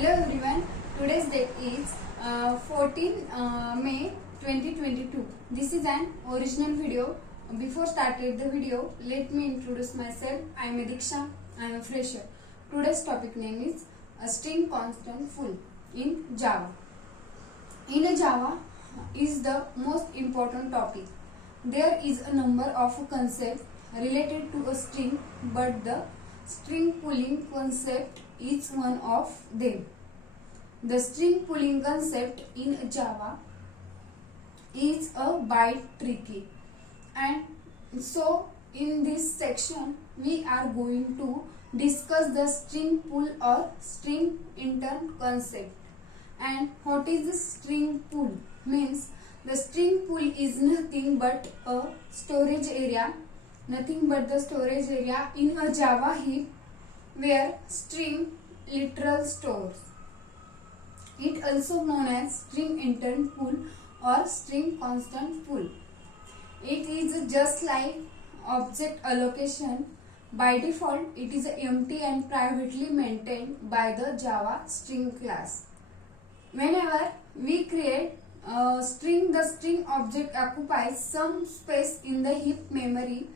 Hello everyone. Today's date is 14 May 2022. This is an original video. Before starting the video, let me introduce myself. I am Diksha. I am a fresher. Today's topic name is a string constant full in Java. In Java is the most important topic. There is a number of concepts related to a string, but the string pooling concept is one of them. The string pooling concept in Java is a bit tricky, and so in this section we are going to discuss the string pool or string intern concept. And what is the string pool? Means the string pool is nothing but a storage area, in a Java heap where string literal stores. It also known as string intern pool or string constant pool. It is just like object allocation. By default, it is empty and privately maintained by the Java string class. Whenever we create a string, the string object occupies some space in the heap memory.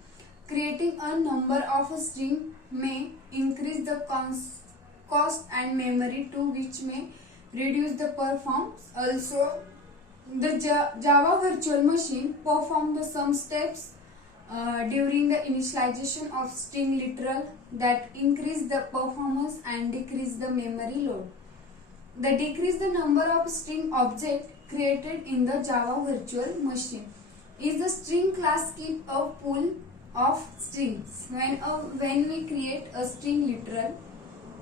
Creating a number of a string may increase the cost and memory to which may reduce the performance. Also, the Java virtual machine performs the some steps during the initialization of string literal that increase the performance and decrease the memory load. The decrease the number of string objects created in the Java virtual machine is the string class keep a pool of strings. When we create a string literal,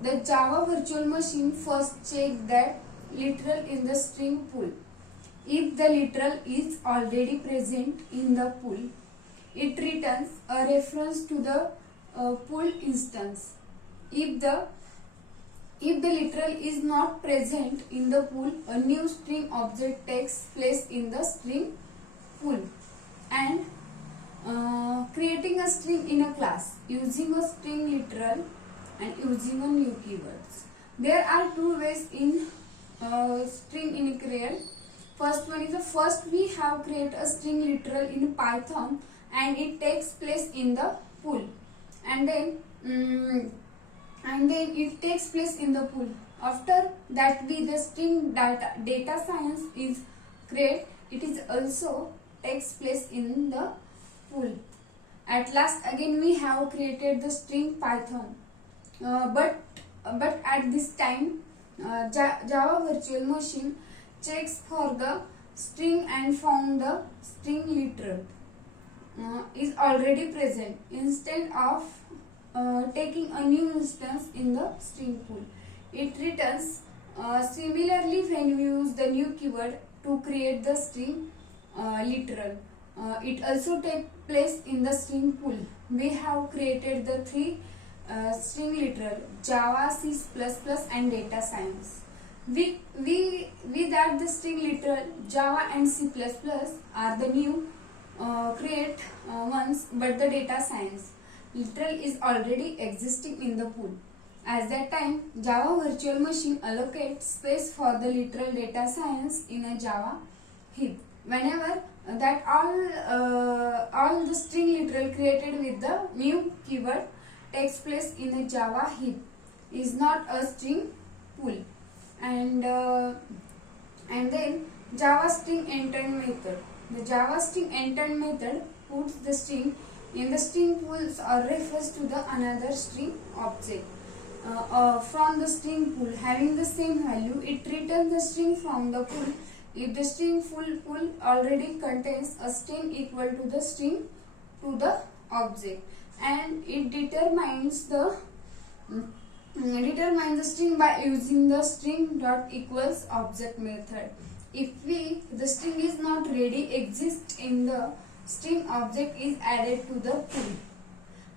the Java virtual machine first check that literal in the string pool. If the literal is already present in the pool, it returns a reference to the pool instance. If the literal is not present in the pool, a new string object takes place in the string pool. And creating a string in a class using a string literal and using a new keywords. There are two ways in string in create. First one is first we have create a string literal in Python and it takes place in the pool, and then it takes place in the pool. After that the string data science is create. It is also takes place in the pool. At last again we have created the string Python, but at this time Java virtual machine checks for the string and found the string literal is already present instead of taking a new instance in the string pool. It returns. Similarly, when we use the new keyword to create the string literal, it also takes place in the string pool. We have created the three string literal: Java, C++, and data science. We that the string literal Java and C++ are the new create ones, but the data science literal is already existing in the pool. At that time, Java virtual machine allocates space for the literal data science in a Java heap. Whenever that all the string literal created with the new keyword takes place in a Java heap is not a string pool. And then Java string intern method. The Java string intern method puts the string in the string pools or refers to the another string object from the string pool having the same value. It returns the string from the pool if the string pool already contains a string equal to the string to the object, and it determines the string by using the string dot equals object method. If the string is not ready exist in the string object is added to the pool,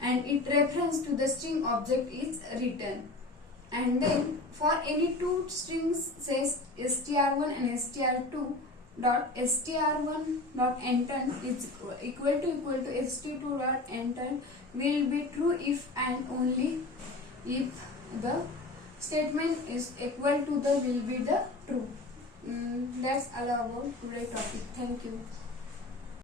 and it reference to the string object is written. And then for any two strings, says str1 and str2 dot str1 dot intern is equal to st2 dot intern will be true if and only if the statement is equal to the will be the true. That's all about today's topic. Thank you.